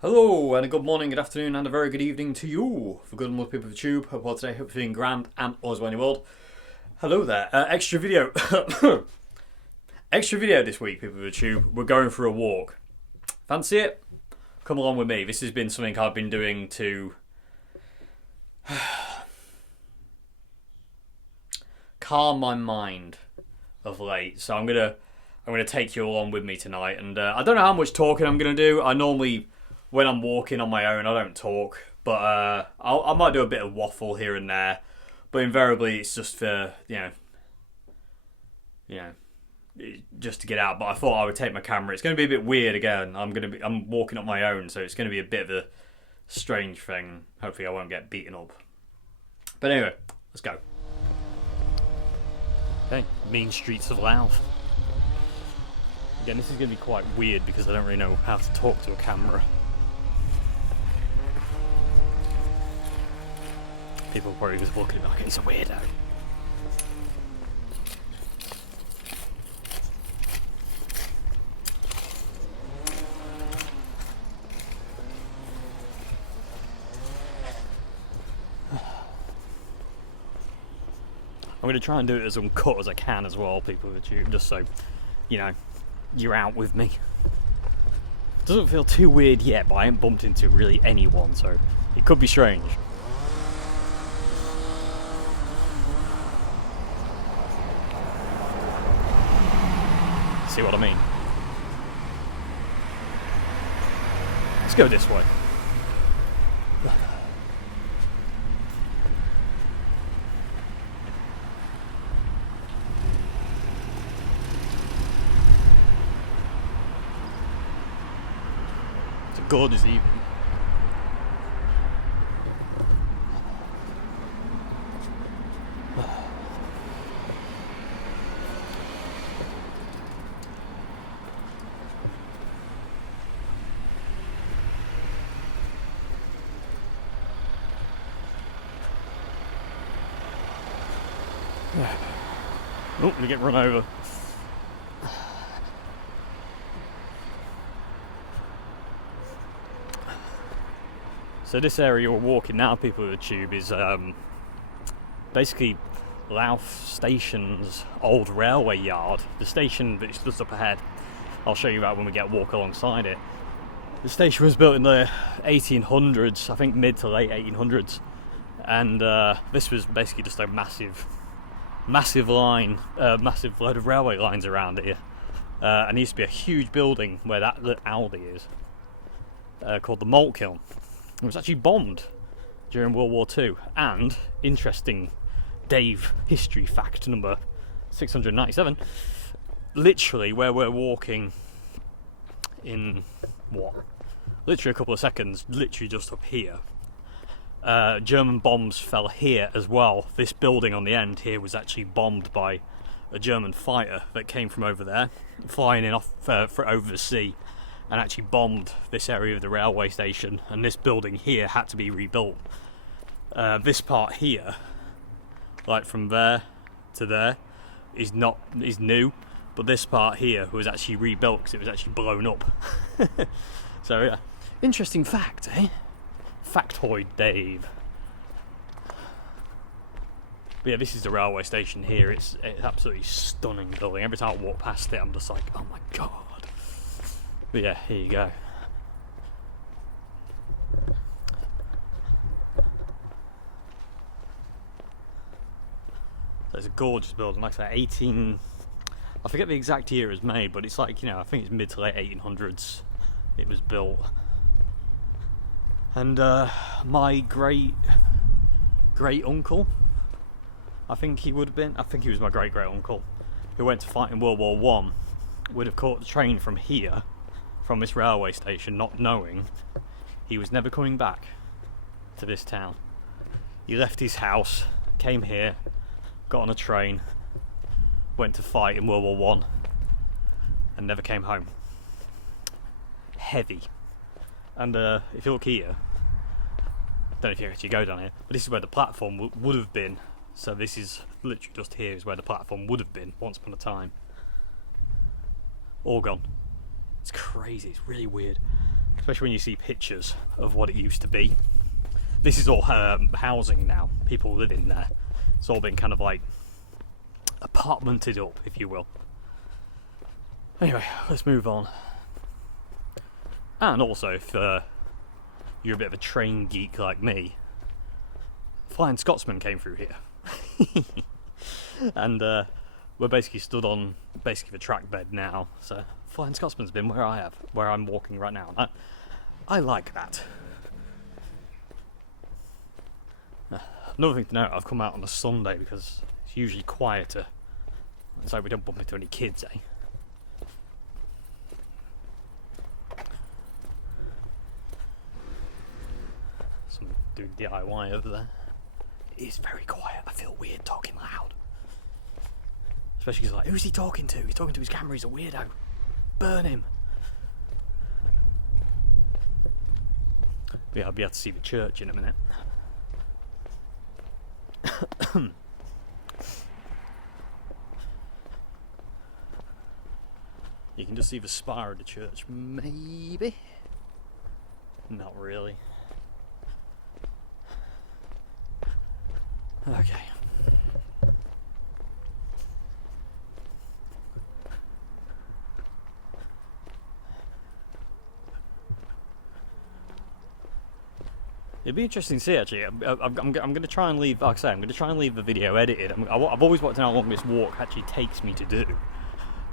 Hello, and a good morning, good afternoon, and a very good evening to you. For good and most people of the tube, hope all today, hope you're feeling grand and always well in your world. Hello there. Extra video. Extra video this week, people of the tube. We're going for a walk. Fancy it? Come along with me. This has been something I've been doing to calm my mind of late. So I'm gonna take you along with me tonight, and I don't know how much talking I'm gonna do. I normally, when I'm walking on my own, I don't talk, but I might do a bit of waffle here and there. But invariably, it's just for just to get out. But I thought I would take my camera. It's going to be a bit weird again. I'm walking on my own, so it's going to be a bit of a strange thing. Hopefully, I won't get beaten up. But anyway, let's go. Okay, mean streets of Louth. Again, this is going to be quite weird because I don't really know how to talk to a camera. People are probably just looking at me like he's a weirdo. I'm going to try and do it as uncut as I can as well, people of YouTube, just so, you're out with me. Doesn't feel too weird yet, but I ain't bumped into really anyone, so it could be strange. See what I mean? Let's go this way. It's a gorgeous evening. Oh, I'm gonna get run over. So this area we're walking now, people of the tube, is basically Louth Station's old railway yard. The station that's just up ahead, I'll show you about when we get a walk alongside it. The station was built in the 1800s, I think mid to late 1800s, and this was basically just a massive line, massive load of railway lines around here. And there used to be a huge building where that Aldi is, called the Malt Kiln. It was actually bombed during World War II. And, interesting Dave history fact number 697, literally where we're walking in, literally a couple of seconds, literally just up here, German bombs fell here as well. This building on the end here was actually bombed by a German fighter that came from over there, flying in off over the sea, and actually bombed this area of the railway station. And this building here had to be rebuilt. This part here, like from there to there, is new, but this part here was actually rebuilt because it was actually blown up. So yeah, interesting fact, eh? Factoid Dave. But yeah, this is the railway station here. It's absolutely stunning building. Every time I walk past it, I'm just like, oh my god. But yeah, here you go. So it's a gorgeous building. Like I say, I forget the exact year it was made, but it's like, I think it's mid to late 1800s it was built. And my great uncle, I think he would have been, I think he was my great uncle, who went to fight in World War One, would have caught the train from here, from this railway station, not knowing he was never coming back to this town. He left his house, came here, got on a train, went to fight in World War One, and never came home. Heavy. And if you look here, I don't know if you actually go down here, but this is where the platform would have been. So this is literally just here is where the platform would have been once upon a time. All gone. It's crazy, it's really weird. especially when you see pictures of what it used to be. This is all housing now, people live in there. It's all been kind of like apartmented up, if you will. Anyway, let's move on. And also, if you're a bit of a train geek like me, Flying Scotsman came through here. And we're basically stood on basically the track bed now. So Flying Scotsman's been where I'm walking right now. And I like that. Another thing to note, I've come out on a Sunday because it's usually quieter. So we don't bump into any kids, eh? Someone doing DIY over there. It is very quiet. I feel weird talking loud. Especially because, like, who's he talking to? He's talking to his camera. He's a weirdo. Burn him. But yeah, I'll be able to see the church in a minute. You can just see the spire of the church, maybe? Not really. Okay. It'd be interesting to see, actually. I'm going to try and leave, like I say, I'm going to try and leave the video edited. I've always wanted to know how long this walk actually takes me to do.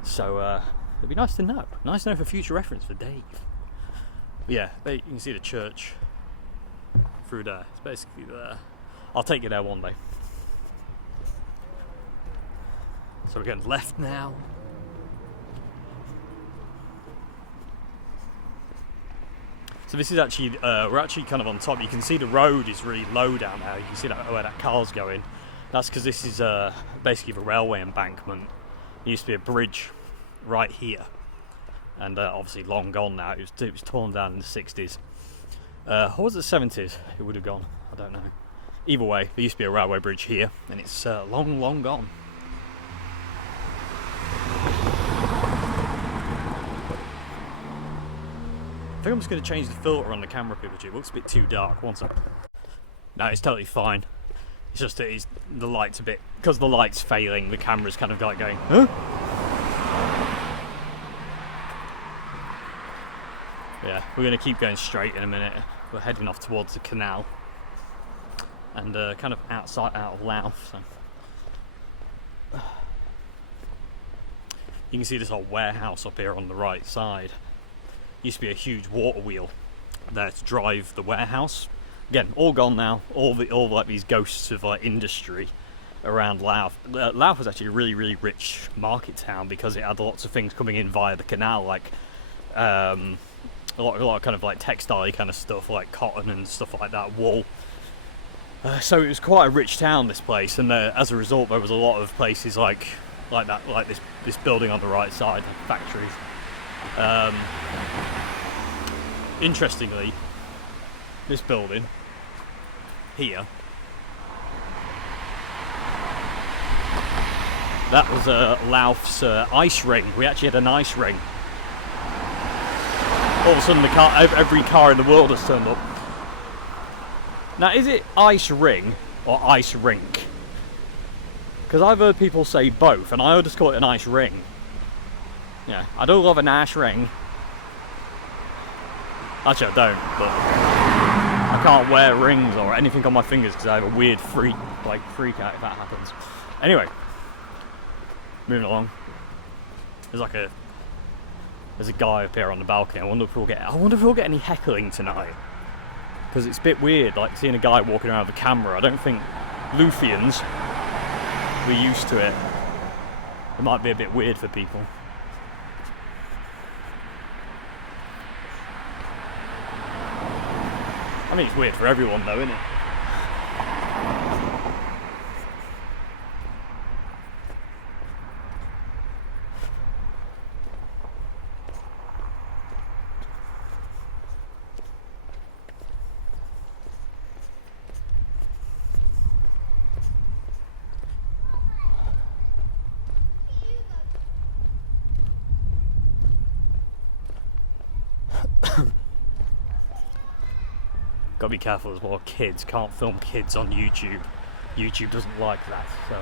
So, it'd be nice to know. Nice to know for future reference for Dave. But yeah, you can see the church through there. It's basically there. I'll take you there one day. So we're going left now. So this is actually, we're actually kind of on top. You can see the road is really low down there. You can see that, where that car's going. That's because this is basically the railway embankment. There used to be a bridge right here. And obviously long gone now. It was torn down in the 60s. Or was it the 70s? It would have gone. I don't know. Either way, there used to be a railway bridge here. And it's long gone. I think I'm just going to change the filter on the camera picture. It looks a bit too dark. One sec. No, it's totally fine. It's just that the light's a bit... Because the light's failing, the camera's kind of like going, huh? Yeah, we're going to keep going straight in a minute. We're heading off towards the canal. And kind of out of Louth. So. You can see this old warehouse up here on the right side. Used to be a huge water wheel there to drive the warehouse. Again, all gone now. All like these ghosts of like industry around Louth. Louth was actually a really rich market town because it had lots of things coming in via the canal, like a lot of kind of like textile kind of stuff, like cotton and stuff like that, wool. So it was quite a rich town, this place, and as a result, there was a lot of places like that, like this building on the right side, factories. Interestingly, this building here, that was Louth's ice ring. We actually had an ice ring. All of a sudden, every car in the world has turned up. Now, is it ice ring or ice rink? Because I've heard people say both, and I just call it an ice ring. Yeah, I do love an ice ring. Actually, I don't, but I can't wear rings or anything on my fingers because I have a weird freak out if that happens. Anyway, moving along. There's a guy up here on the balcony. I wonder if we'll get any heckling tonight, because it's a bit weird, like seeing a guy walking around with a camera. I don't think Luthians were used to it. It might be a bit weird for people. I mean, it's weird for everyone though, isn't it? Gotta be careful as well. Kids, can't film kids on YouTube. YouTube doesn't like that, so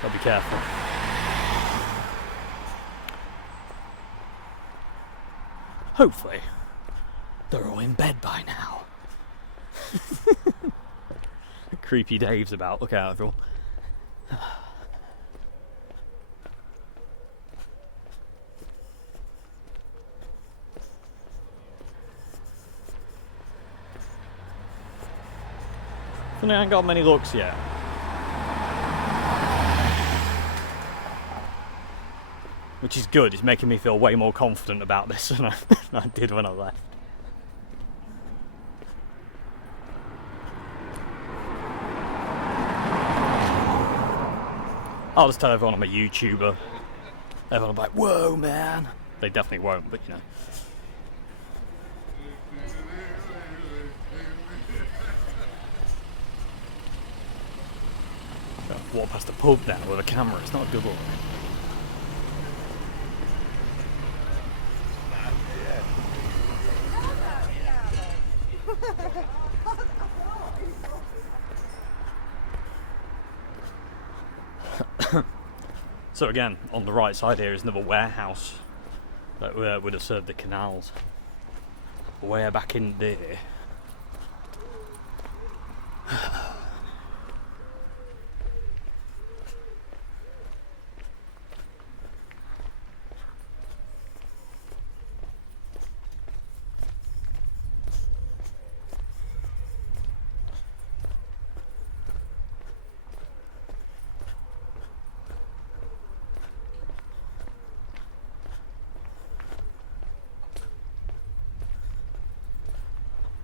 gotta be careful. Hopefully, they're all in bed by now. Creepy Dave's about. Look out, everyone. I ain't got many looks yet. Which is good. It's making me feel way more confident about this than I did when I left. I'll just tell everyone I'm a YouTuber. Everyone will be like, whoa, man. They definitely won't, but you know. Walk past a pub now with a camera, it's not a good look. So again, on the right side here is another warehouse that would have served the canals. Way back in there.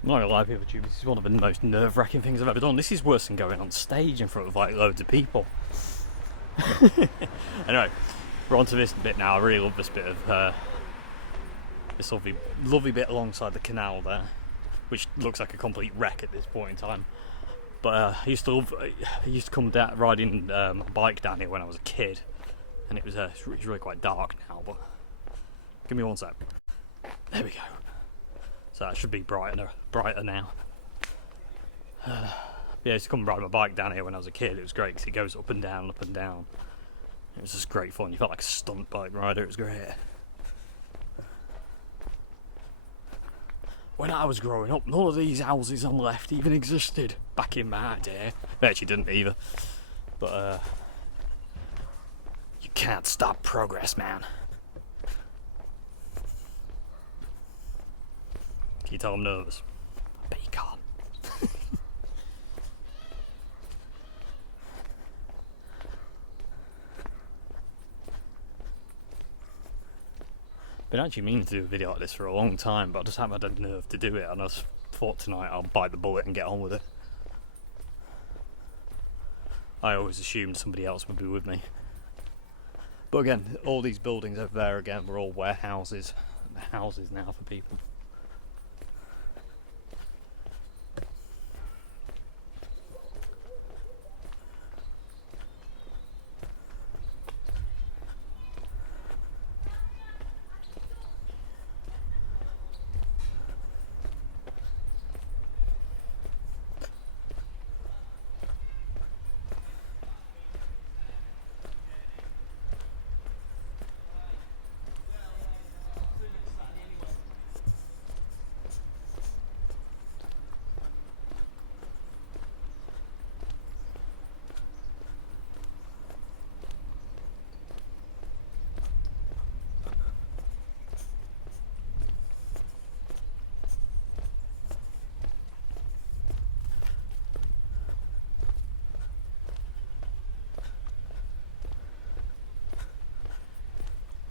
I'm not gonna lie, people, this is one of the most nerve-wracking things I've ever done. This is worse than going on stage in front of like loads of people. Anyway, we're on to this bit now. I really love this bit of this lovely bit alongside the canal there, which looks like a complete wreck at this point in time. But I used to come down riding a bike down here when I was a kid, and it's really quite dark now. But give me one sec. There we go. So that should be brighter now. Yeah, I used to come ride my bike down here when I was a kid. It was great because it goes up and down, up and down. It was just great fun. You felt like a stunt bike rider. It was great. When I was growing up, none of these houses on the left even existed back in my day. They actually didn't either. But you can't stop progress, man. Can you tell I'm nervous? I bet you can't. Been actually meaning to do a video like this for a long time, but I just haven't had the nerve to do it, and I just thought tonight I'll bite the bullet and get on with it. I always assumed somebody else would be with me. But again, all these buildings over there again were all warehouses. They're houses now for people.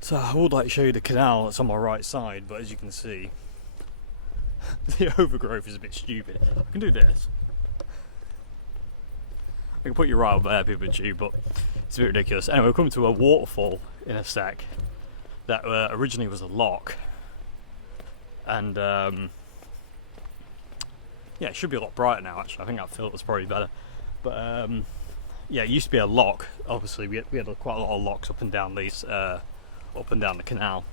So I would like to show you the canal that's on my right side, but as you can see, the overgrowth is a bit stupid. I can do this. I can put you right up there, people tube, but it's a bit ridiculous. Anyway, we're coming to a waterfall in a sec that originally was a lock, and yeah, it should be a lot brighter now. Actually, I think that filter's probably better. But yeah, it used to be a lock. Obviously, we had quite a lot of locks up and down these. Up and down the canal.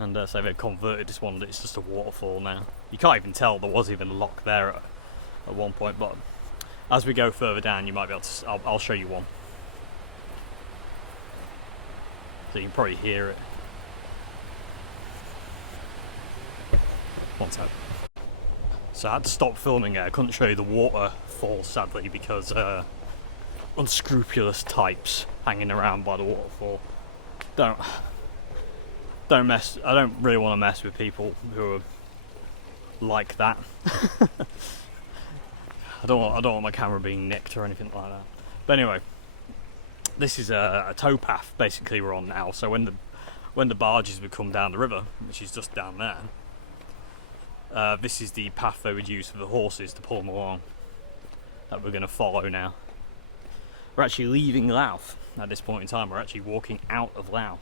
And so they've converted this one, it's just a waterfall now. You can't even tell there was even a lock there at one point, but as we go further down you might be able to, I'll show you one. So you can probably hear it. One sec. So I had to stop filming it. I couldn't show you the waterfall sadly because unscrupulous types hanging around by the waterfall. Don't mess. I don't really want to mess with people who are like that. I don't want my camera being nicked or anything like that. But anyway, this is a towpath basically we're on now. So when the barges would come down the river, which is just down there, this is the path they would use for the horses to pull them along. That we're going to follow now. We're actually leaving Louth at this point in time. We're actually walking out of Louth.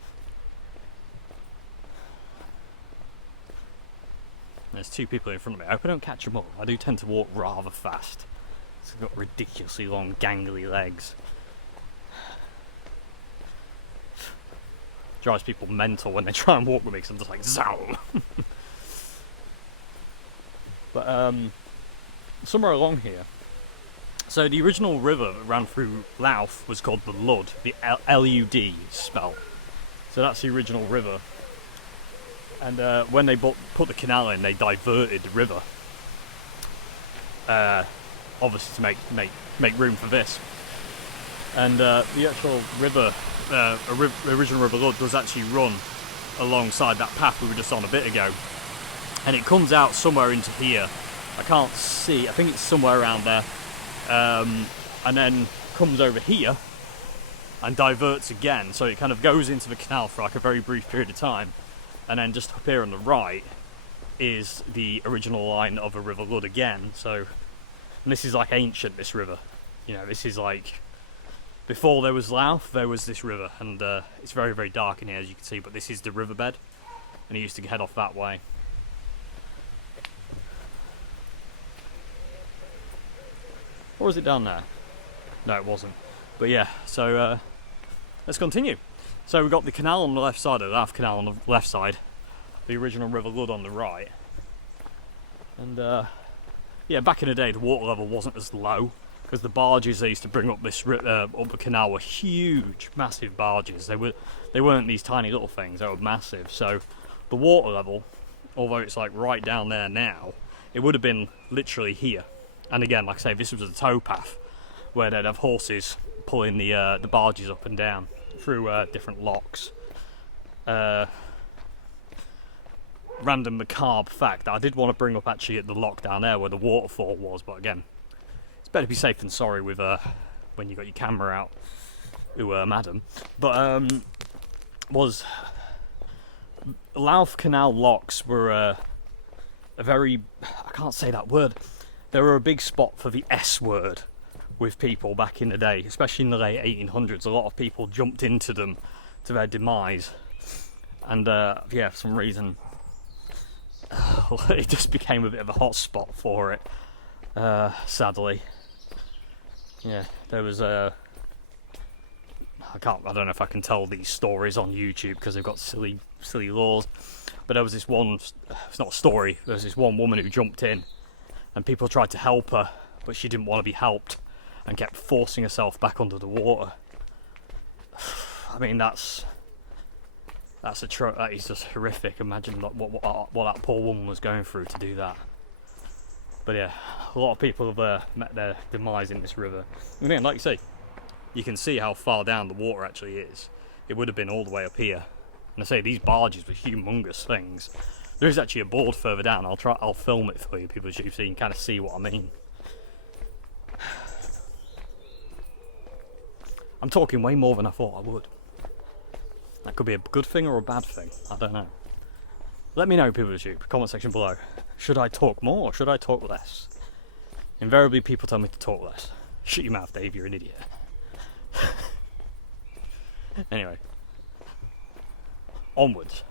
There's two people in front of me. I hope I don't catch them up. I do tend to walk rather fast. So I've got ridiculously long, gangly legs. Drives people mental when they try and walk with me because I'm just like, zoom. But somewhere along here. So the original river that ran through Louth was called the Lud, the L-U-D spell. So that's the original river. And when they put the canal in, they diverted the river, obviously to make room for this. And the actual river, the original River Lud, does actually run alongside that path we were just on a bit ago, and it comes out somewhere into here. I can't see. I think it's somewhere around there, and then comes over here and diverts again. So it kind of goes into the canal for like a very brief period of time. And then just up here on the right is the original line of a River Lud again. So, and this is like ancient, this river. You know, this is like, before there was Louth, there was this river. And it's very, very dark in here, as you can see. But this is the riverbed. And it used to head off that way. Or was it down there? No, it wasn't. But yeah, so let's continue. So we've got the canal on the left side, the Louth Canal on the left side, the original River Lud on the right. And yeah, back in the day the water level wasn't as low because the barges they used to bring up this up the canal were huge, massive barges. They weren't these tiny little things, they were massive. So the water level, although it's like right down there now, it would have been literally here. And again, like I say, this was a towpath where they'd have horses pulling the barges up and down through different locks. Random macabre fact that I did want to bring up actually at the lock down there where the waterfall was, but again, it's better to be safe than sorry with when you got your camera out. Ooh, madam. But was Louth Canal locks were a very, I can't say that word. They were a big spot for the S word with people back in the day, especially in the late 1800s. A lot of people jumped into them to their demise, and yeah, for some reason it just became a bit of a hot spot for it, sadly. Yeah, there was I don't know if I can tell these stories on YouTube because they've got silly laws, but there was this one, it's not a story, there was this one woman who jumped in and people tried to help her, but she didn't want to be helped and kept forcing herself back under the water. I mean, that is just horrific. Imagine what that poor woman was going through to do that. But yeah, a lot of people have met their demise in this river. And again, like you say, you can see how far down the water actually is. It would have been all the way up here. And I say these barges were humongous things. There is actually a board further down. I'll film it for you, people, so you can kind of see what I mean. I'm talking way more than I thought I would. That could be a good thing or a bad thing. I don't know. Let me know, people of YouTube, comment section below. Should I talk more or should I talk less? Invariably, people tell me to talk less. Shut your mouth, Dave. You're an idiot. Anyway, onwards.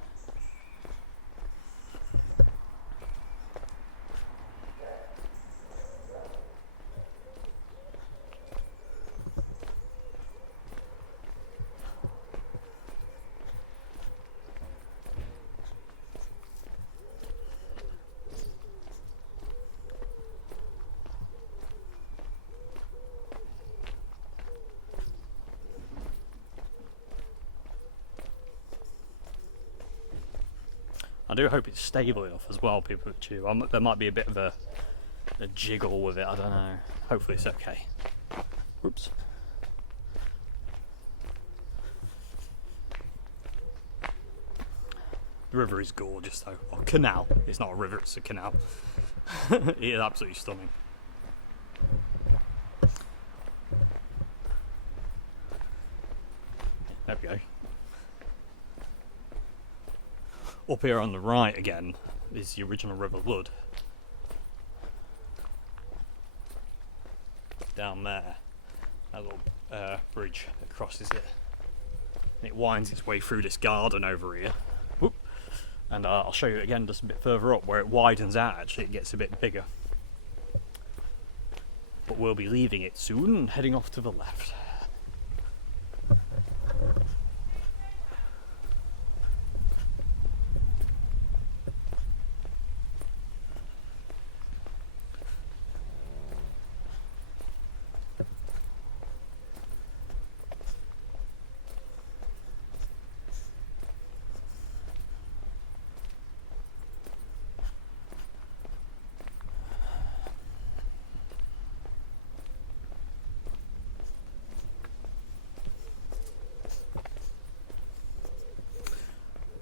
I do hope it's stable enough as well, people at Tube. There might be a bit of a jiggle with it, I don't know. Hopefully it's okay. Whoops. The river is gorgeous though. Or canal. It's not a river, it's a canal. It is absolutely stunning. There we go. Up here on the right again is the original River Lud. Down there, that little bridge that crosses it. And it winds its way through this garden over here. Whoop. And I'll show you again just a bit further up where it widens out. Actually, it gets a bit bigger. But we'll be leaving it soon and heading off to the left.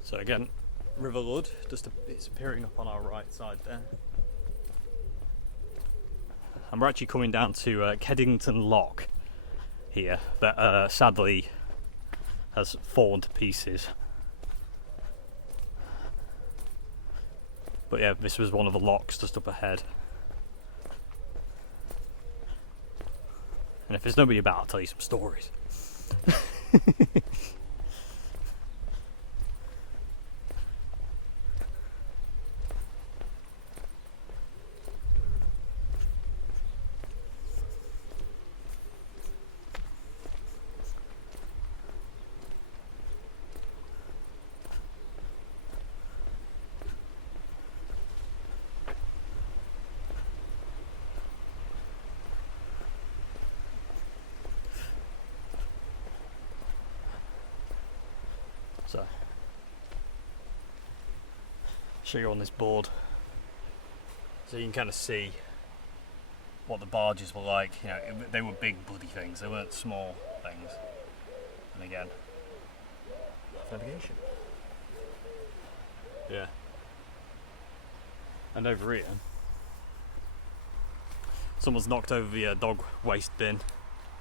So again, River Lud, it's appearing up on our right side there. And we're actually coming down to Kington Lock here, that sadly has fallen to pieces. But yeah, this was one of the locks just up ahead. And if there's nobody about, I'll tell you some stories. So, show you on this board, so you can kind of see what the barges were like. You know, they were big bloody things. They weren't small things. And again, navigation. Yeah. And over here, someone's knocked over the dog waste bin.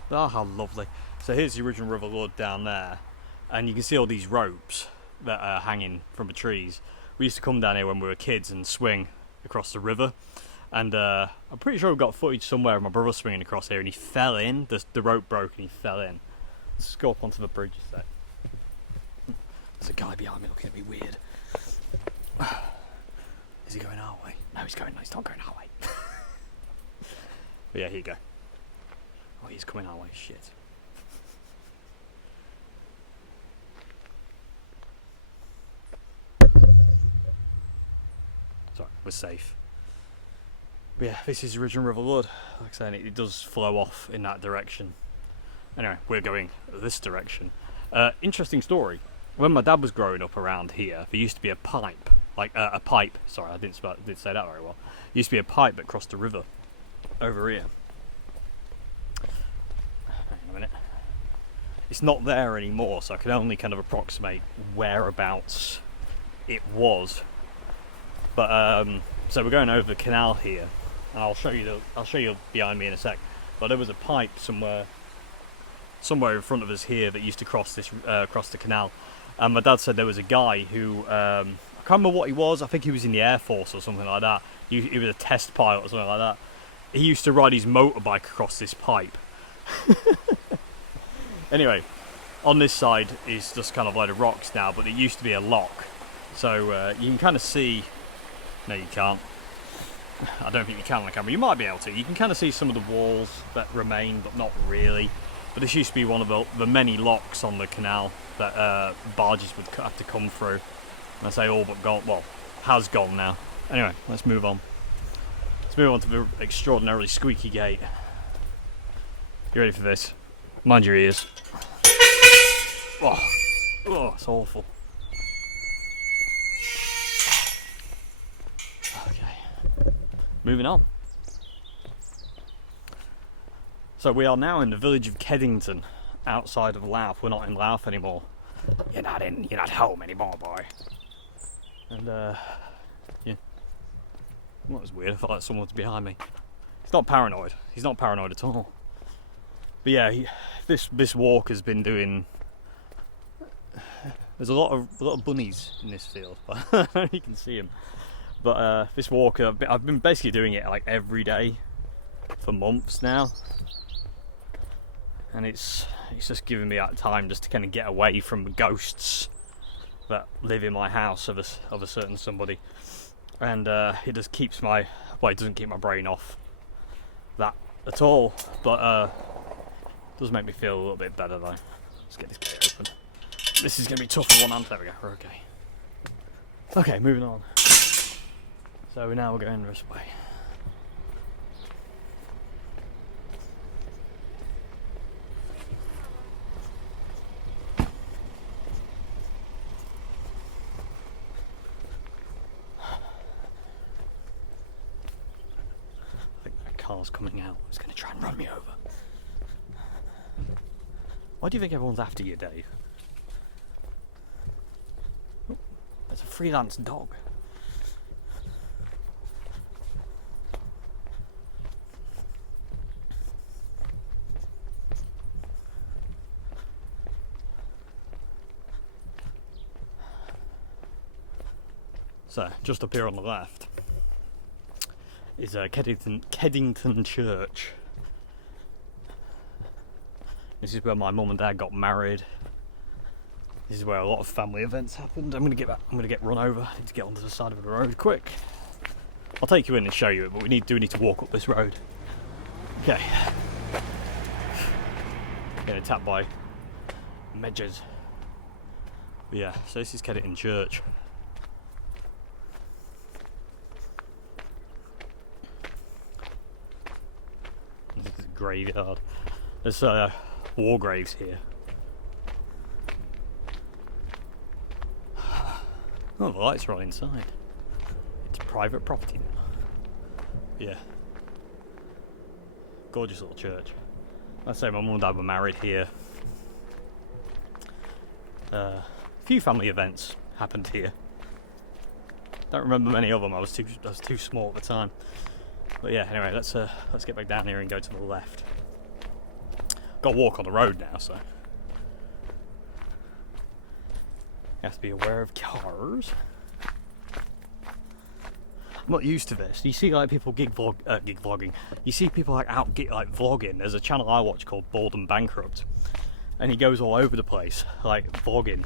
Oh, how lovely! So here's the original River Lud down there. And you can see all these ropes that are hanging from the trees. We used to come down here when we were kids and swing across the river. And I'm pretty sure we've got footage somewhere of my brother swinging across here and he fell in. The rope broke and he fell in. Let's go up onto the bridge a sec. There's a guy behind me looking at me weird. Is he going our way? No, he's not going our way. But yeah, here you go. Oh, he's coming our way, shit. Sorry, we're safe. But yeah, this is the original River Lud. Like I said, it does flow off in that direction. Anyway, we're going this direction. Interesting story. When my dad was growing up around here, there used to be a pipe. Sorry, I didn't say that very well. There used to be a pipe that crossed the river over here. Hang on a minute. It's not there anymore, so I can only kind of approximate whereabouts it was. But so we're going over the canal here, and I'll show you behind me in a sec. But there was a pipe somewhere in front of us here that used to cross the canal. And my dad said there was a guy who I can't remember what he was. I think he was in the Air Force or something like that. He was a test pilot or something like that. He used to ride his motorbike across this pipe. Anyway, on this side is just kind of a load of rocks now, but it used to be a lock. So you can kind of see. No, you can't. I don't think you can on the camera. You might be able to. You can kind of see some of the walls that remain, but not really. But this used to be one of the many locks on the canal that barges would have to come through. And I say all but gone. Well, has gone now. Anyway, let's move on. Let's move on to the extraordinarily squeaky gate. You ready for this? Mind your ears. Oh, it's awful. moving on. So we are now in the village of Keddington, outside of Louth. We're not in Louth anymore. You're not home anymore, boy. And yeah, that was weird. I felt like someone was behind me. He's not paranoid. He's not paranoid at all. But yeah, this walk has been doing. There's a lot of bunnies in this field, but you can see them. But this walk, I've been basically doing it like every day for months now, and it's just giving me that time just to kind of get away from the ghosts that live in my house of a certain somebody, and it just keeps it doesn't keep my brain off that at all, but it does make me feel a little bit better though. Let's get this gate open. This is going to be tough for one hand. There we go. We're okay. Okay, moving on. So now we're going this way. I think that car's coming out. It's going to try and run me over. Why do you think everyone's after you, Dave? Oh, there's a freelance dog. So, just up here on the left is Keddington Church. This is where my mum and dad got married. This is where a lot of family events happened. I'm gonna get run over. I need to get onto the side of the road quick. I'll take you in and show you it, but we need to walk up this road. Okay. Getting attacked by midges. But yeah, so this is Keddington Church. This is a graveyard. There's war graves here. Oh, the lights are on inside. It's private property now. Yeah. Gorgeous little church. I say my mum and dad were married here. A few family events happened here. Don't remember many of them. I was too small at the time. But yeah, anyway, let's get back down here and go to the left. Got to walk on the road now, so you have to be aware of cars. I'm not used to this. You see, like people gig vlogging. You see people like out vlogging. There's a channel I watch called Bald and Bankrupt, and he goes all over the place like vlogging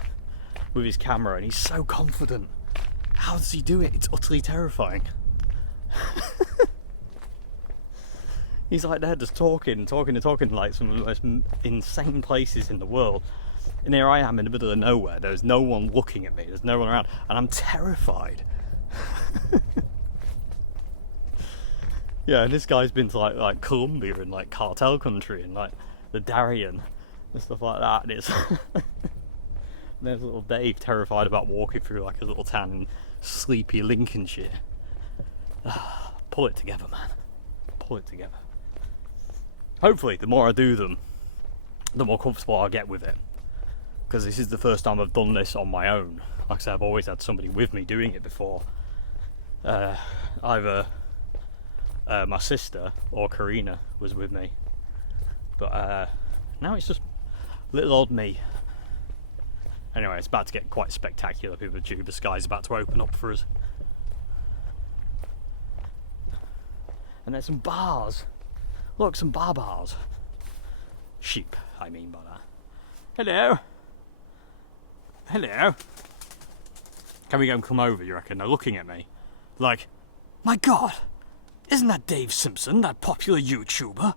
with his camera, and he's so confident. How does he do it? It's utterly terrifying. He's like there just talking like some of the most insane places in the world. And here I am in the middle of nowhere. There's no one looking at me. There's no one around. And I'm terrified. Yeah, and this guy's been to like Colombia and like cartel country and like the Darien and stuff like that. And it's there's little Dave terrified about walking through like a little town in sleepy Lincolnshire. Pull it together, man. Pull it together. Hopefully, the more I do them, the more comfortable I get with it. Because this is the first time I've done this on my own. Like I said, I've always had somebody with me doing it before. Either my sister or Karina was with me. But now it's just little old me. Anyway, it's about to get quite spectacular, people. The sky's about to open up for us. And there's some bars. Look, some bars. Sheep, I mean by that. Hello. Hello. Can we go and come over, you reckon? They're looking at me. Like, my God, isn't that Dave Simpson, that popular YouTuber?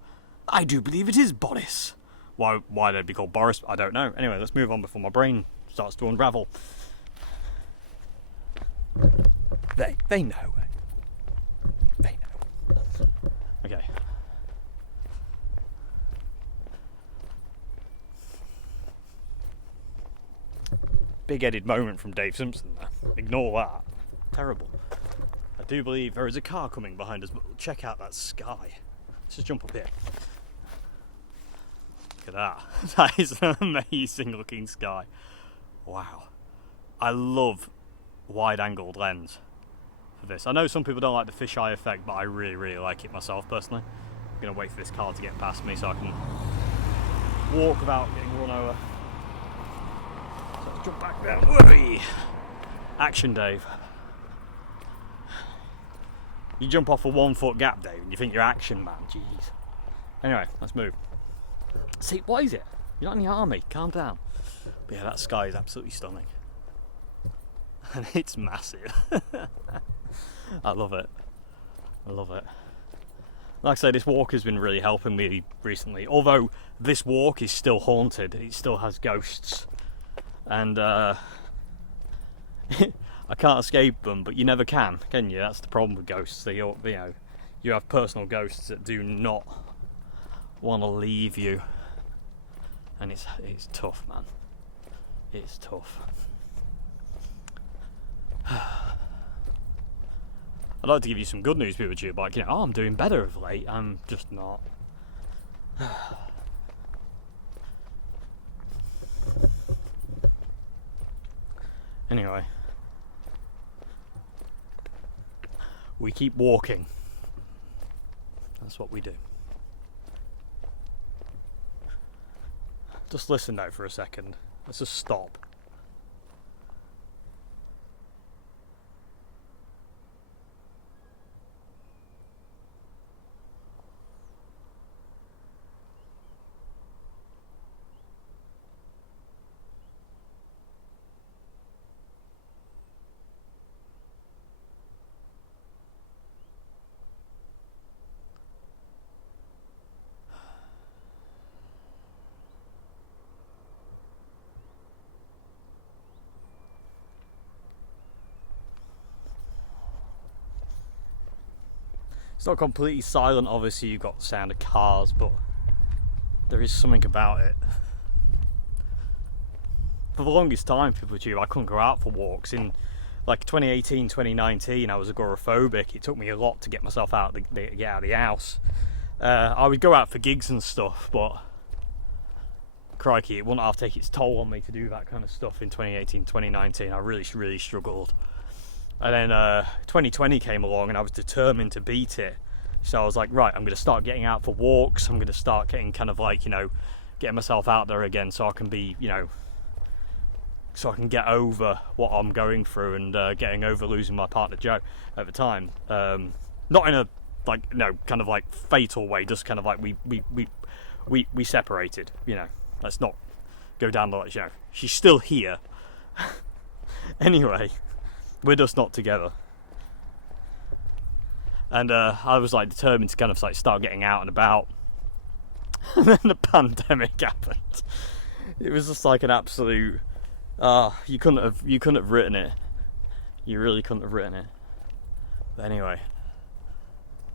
I do believe it is Boris. Why they'd be called Boris, I don't know. Anyway, let's move on before my brain starts to unravel. They know. They know. Okay. Big-headed moment from Dave Simpson there. Ignore that. Terrible. I do believe there is a car coming behind us, but check out that sky. Let's just jump up here. Look at that. That is an amazing looking sky. Wow. I love wide-angled lens for this. I know some people don't like the fisheye effect, but I really, really like it myself personally. I'm going to wait for this car to get past me so I can walk without getting run over. So let's jump back down. Whee! Action, Dave. You jump off a 1 foot gap, Dave, and you think you're action, man. Jeez. Anyway, let's move. See, what is it? You're not in the army. Calm down. But yeah, that sky is absolutely stunning. And it's massive. I love it. I love it. Like I say, this walk has been really helping me recently. Although this walk is still haunted. It still has ghosts. And I can't escape them, but you never can you? That's the problem with ghosts. They, you know, you have personal ghosts that do not want to leave you. And it's tough, man. It's tough. I'd like to give you some good news, people, like, you know, I'm doing better of late. I'm just not. Anyway, we keep walking. That's what we do. Just listen now for a second. Let's just stop. It's not completely silent, obviously you've got the sound of cars, but there is something about it. For the longest time, people too, I couldn't go out for walks. In like 2018, 2019, I was agoraphobic. It took me a lot to get myself out of the house. I would go out for gigs and stuff, but crikey, it wouldn't have to take its toll on me to do that kind of stuff in 2018, 2019. I really, really struggled. And then 2020 came along and I was determined to beat it. So I was like, right, I'm going to start getting out for walks. I'm going to start getting kind of like, you know, getting myself out there again so I can be, you know, so I can get over what I'm going through and getting over losing my partner Joe at the time. Not in a, like, you know, kind of like fatal way, just kind of like we separated, you know. Let's not go down the, you know, she's still here. Anyway. We're just not together. And I was like determined to kind of like start getting out and about. And then the pandemic happened. It was just like an absolute you couldn't have written it. You really couldn't have written it. But anyway,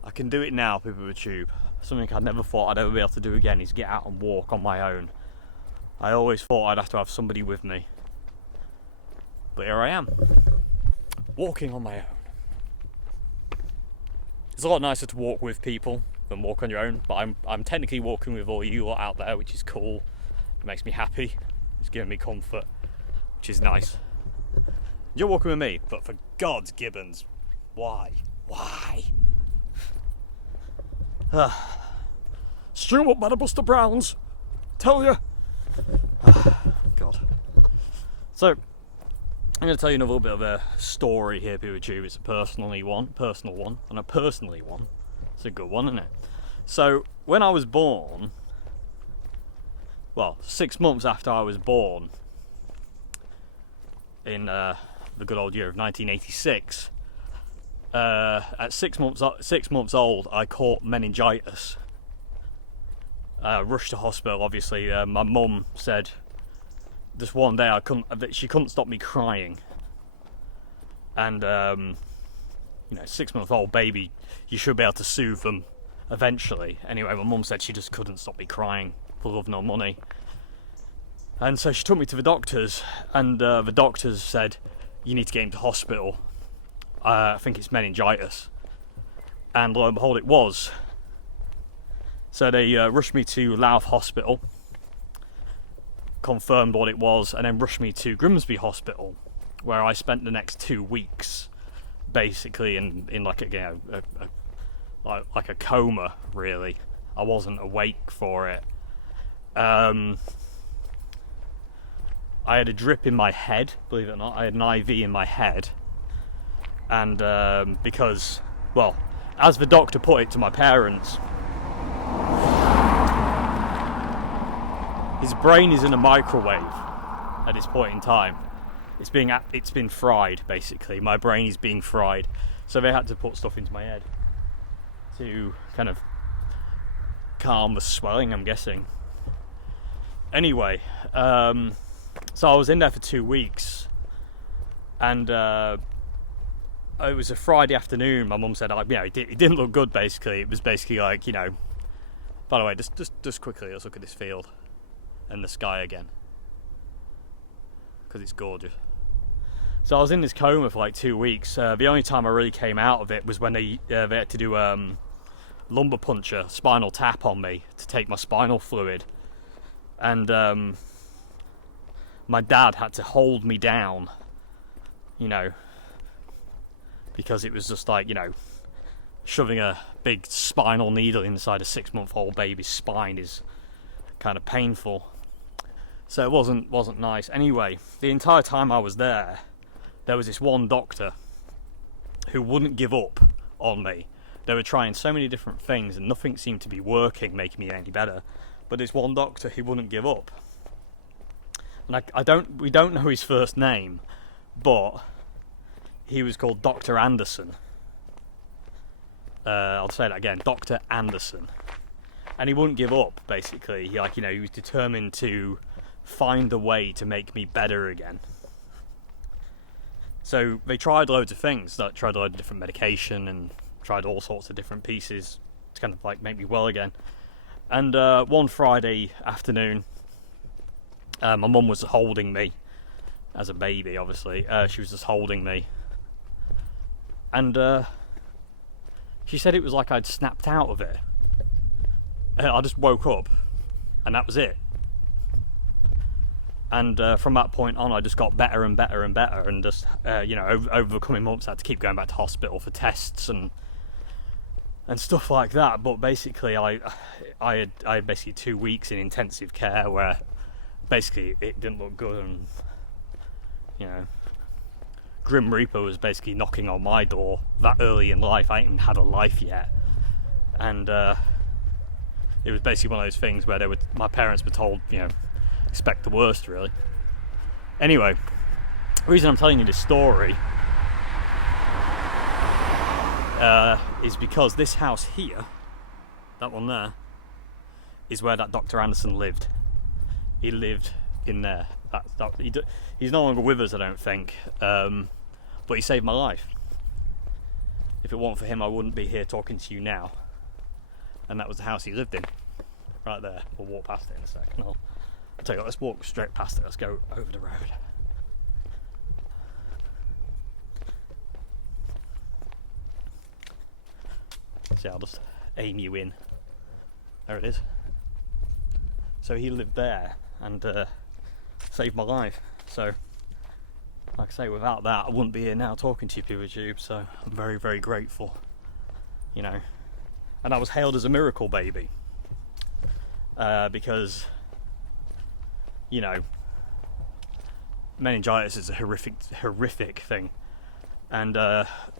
I can do it now, people with Tube. Something I never thought I'd ever be able to do again is get out and walk on my own. I always thought I'd have to have somebody with me. But here I am. Walking on my own. It's a lot nicer to walk with people than walk on your own, but I'm technically walking with all you lot out there, which is cool. It makes me happy. It's giving me comfort, which is nice. You're walking with me, but for God's gibbons, why? Why? Stream up by the Buster Browns. Tell you. God. So, I'm going to tell you another bit of a story here, people. It's a personal one, and a personally one. It's a good one, isn't it? So, when I was born, well, 6 months after I was born, in the good old year of 1986, at 6 months old, I caught meningitis. Rushed to hospital, obviously. My mum said, just one day she couldn't stop me crying, and you know, 6 month old baby, you should be able to soothe them eventually. Anyway, my mum said she just couldn't stop me crying for love nor money, and so she took me to the doctors, and the doctors said, you need to get him to hospital. I think it's meningitis. And lo and behold, it was. So they rushed me to Louth Hospital, confirmed what it was, and then rushed me to Grimsby Hospital, where I spent the next 2 weeks, basically in like like a coma. Really, I wasn't awake for it. I had a drip in my head, believe it or not. I had an IV in my head, and because, well, as the doctor put it to my parents, his brain is in a microwave at this point in time. It's been fried, basically. My brain is being fried, so they had to put stuff into my head to kind of calm the swelling, I'm guessing. Anyway, so I was in there for 2 weeks, and it was a Friday afternoon. My mum said, it didn't look good. Basically, it was basically like, by the way, just quickly, let's look at this field and the sky again, because it's gorgeous. So I was in this coma for like 2 weeks. The only time I really came out of it was when they had to do lumbar puncture, spinal tap on me to take my spinal fluid, and my dad had to hold me down, because it was just like, shoving a big spinal needle inside a 6-month-old baby's spine is kind of painful. So it wasn't nice. Anyway, the entire time I was there was this one doctor who wouldn't give up on me. They were trying so many different things and nothing seemed to be working, making me any better. But this one doctor, he wouldn't give up. And we don't know his first name, but he was called Dr. Anderson. I'll say that again, Dr. Anderson. And he wouldn't give up, basically. He was determined to find a way to make me better again. So they tried loads of things, tried a load of different medication and tried all sorts of different pieces to kind of like make me well again. And one Friday afternoon, my mum was holding me as a baby, obviously. She was just holding me. And she said it was like I'd snapped out of it. I just woke up and that was it. And from that point on, I just got better and better and better, and just over the coming months I had to keep going back to hospital for tests and stuff like that. But basically I had basically 2 weeks in intensive care where basically it didn't look good, and Grim Reaper was basically knocking on my door that early in life. I ain't even had a life yet, and it was basically one of those things where my parents were told, expect the worst, really. Anyway, the reason I'm telling you this story is because this house here, that one there, is where that Dr. Anderson lived. He lived in there. He's no longer with us, I don't think, but he saved my life. If it weren't for him, I wouldn't be here talking to you now. And that was the house he lived in, right there. We'll walk past it in a second. I'll tell you what, let's walk straight past it. Let's go over the road. See, I'll just aim you in. There it is. So he lived there and saved my life. So, like I say, without that, I wouldn't be here now talking to you, PeopleTube. So I'm very, very grateful. And I was hailed as a miracle baby because, meningitis is a horrific thing, and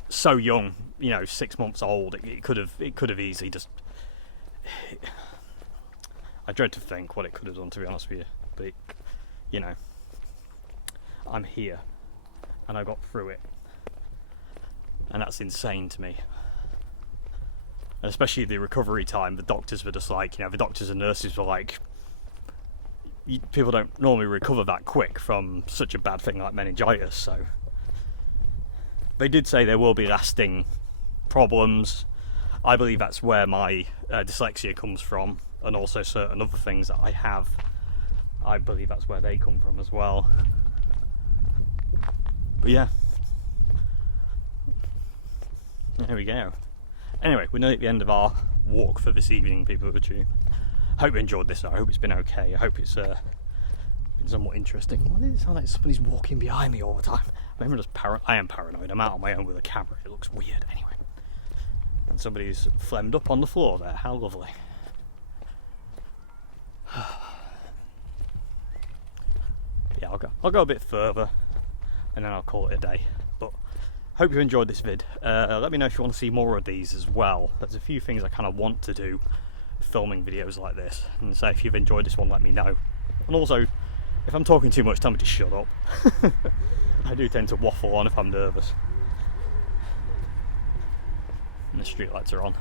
so young, 6 months old, it could have easily just. I dread to think what it could have done, to be honest with you, but I'm here, and I got through it, and that's insane to me. And especially the recovery time, the doctors were just like, the doctors and nurses were like, people don't normally recover that quick from such a bad thing like meningitis. So they did say there will be lasting problems. I believe that's where my dyslexia comes from, and also certain other things that I have. I believe that's where they come from as well. But yeah, There we go. Anyway, we're nearly at the end of our walk for this evening, people of the tube. Hope you enjoyed this. I hope it's been okay. I hope it's been somewhat interesting. Why does it sound like somebody's walking behind me all the time? I am paranoid. I'm out on my own with a camera. It looks weird. Anyway. And somebody's phlegmed up on the floor there. How lovely. Yeah, I'll go a bit further and then I'll call it a day. But hope you enjoyed this vid. Let me know if you want to see more of these as well. There's a few things I kind of want to do filming videos like this, and so if you've enjoyed this one, let me know. And also, if I'm talking too much, tell me to shut up. I do tend to waffle on if I'm nervous. And the street lights are on.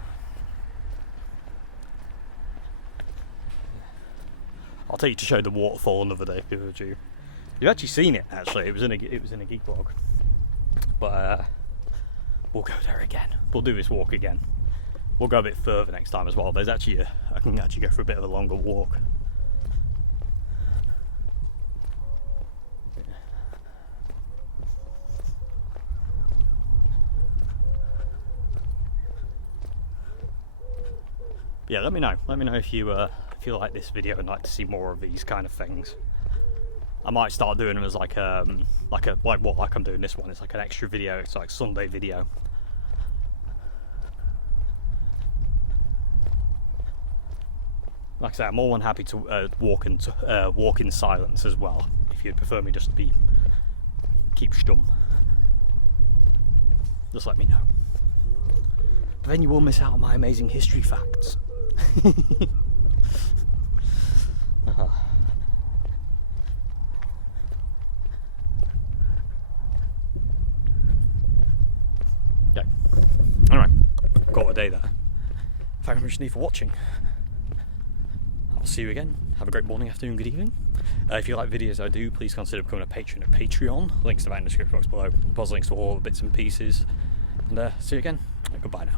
I'll take you to show the waterfall another day, people of you. You've actually seen it. Actually, it was in a geek vlog. But we'll go there again. We'll do this walk again. We'll go a bit further next time as well. There's actually I can actually go for a bit of a longer walk. Yeah, let me know. Let me know if you like this video and like to see more of these kind of things. I might start doing them as like I'm doing this one. It's like an extra video. It's like Sunday video. Like I say, I'm more than happy to walk in silence as well. If you'd prefer me just to keep stum, just let me know. But then you will miss out on my amazing history facts. Okay. Alright. Call it a day there. Thank you very much indeed for watching. I'll see you again. Have a great morning, afternoon, good evening. If you like videos I do, please consider becoming a patron at Patreon. Links to that in the description box below. Pause links to all the bits and pieces. And see you again. Goodbye now.